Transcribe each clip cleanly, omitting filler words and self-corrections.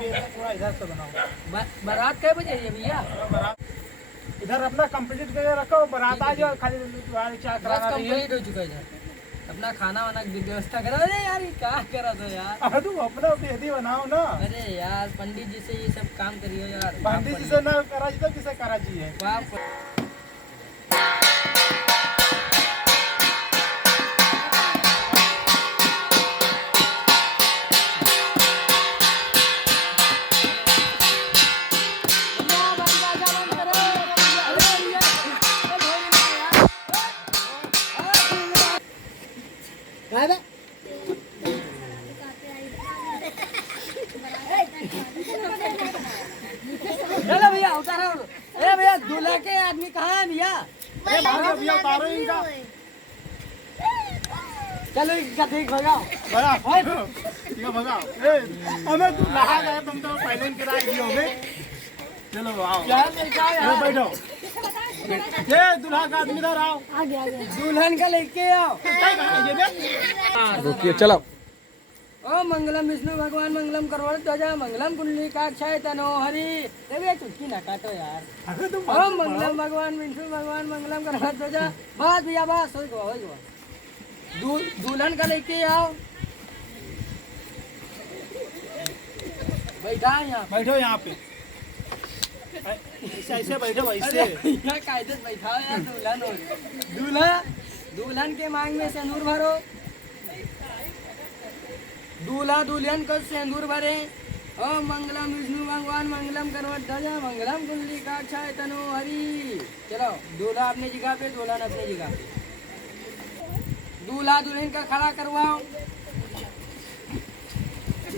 थोड़ा इधर से बनाओ। बारात कै बजे है भैया? बारात इधर अपना कंप्लीट करके रखो, बारात आ जाओ, खाली क्या कराना है। कंप्लीट हो चुका है इधर, अपना खाना वाना की व्यवस्था करा। अरे यार ये क्या करा दो यार, तुम अपना बेदी बनाओ ना। अरे यार पंडित जी से ये सब काम करियो यार। पंडित जी से ना करा जी तो किसे करा जी है। बाप चलो भैया उतारो। अरे भैया दूल्हा के आदमी कहाँ है भैया? भैया उतारो इनका। चलो इनका देख भगाओ। ये भगाओ। हमें तू नहा गए, तुम तो पहले ही किराए दिए होगे। चलो आओ, बैठो। ये दूल्हा का आदमी इधर आओ, दुल्हन का लेके आओ। रुकिए चलो। ओ मंगलम विष्णु भगवान मंगलम करोड़ ध्वजा मंगलम कुंडली काक्षाय तनो हरि। देवे चुटकी ना काटो यार। ओ मंगलम भगवान विष्णु भगवान मंगलम करोड़ ध्वजा। बस भैया बस हो गया। दुल्हन का लेके आओ। बैठा यहाँ, बैठो यहाँ पे। ऐसे बैठो, ऐसे। यहाँ कायदे से बैठा यार। दुल्हन हो, दुल्हन के मांग में सिंदूर भरो। दूल्हा दुल्हन को सिंदूर भरे। ओम मंगलम विष्णु भगवान मंगलम करवट ध्वजा मंगलम कुंडली काक्षाय तनो हरि। चलो दूल्हा अपनी जगह पे, दुल्हन अपनी जगह पे। दूल्हा दुल्हन का खड़ा करवाओ।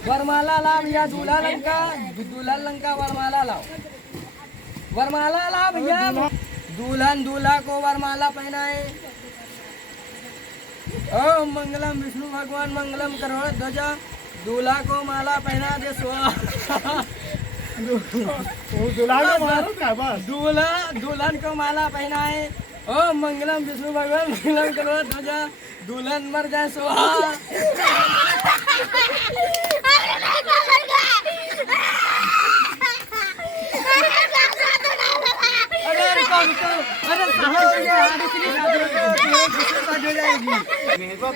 वरमाला ला भैया, दूल्हा लंका दूल्हा लंका वरमाला लाओ। वरमाला ला भैया। दुल्हन दूल्हा को वरमाला पहनाए। ओम मंगलम विष्णु भगवान मंगलम करोड़ ध्वजा। दूल्हा को माला पहना दे दूल्हा दुल्हन को माला पहनाए। ओम मंगलम विष्णु भगवान मंगलम करोड़ ध्वजा। दुल्हन मर जाए सुहा।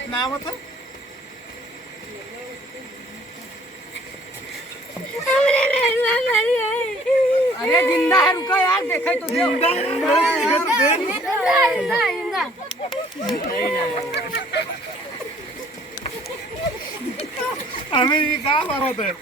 नाम था अरे जिंदा है, रुको यार देखे तो जिंदा हमें ये कहाँ बात है।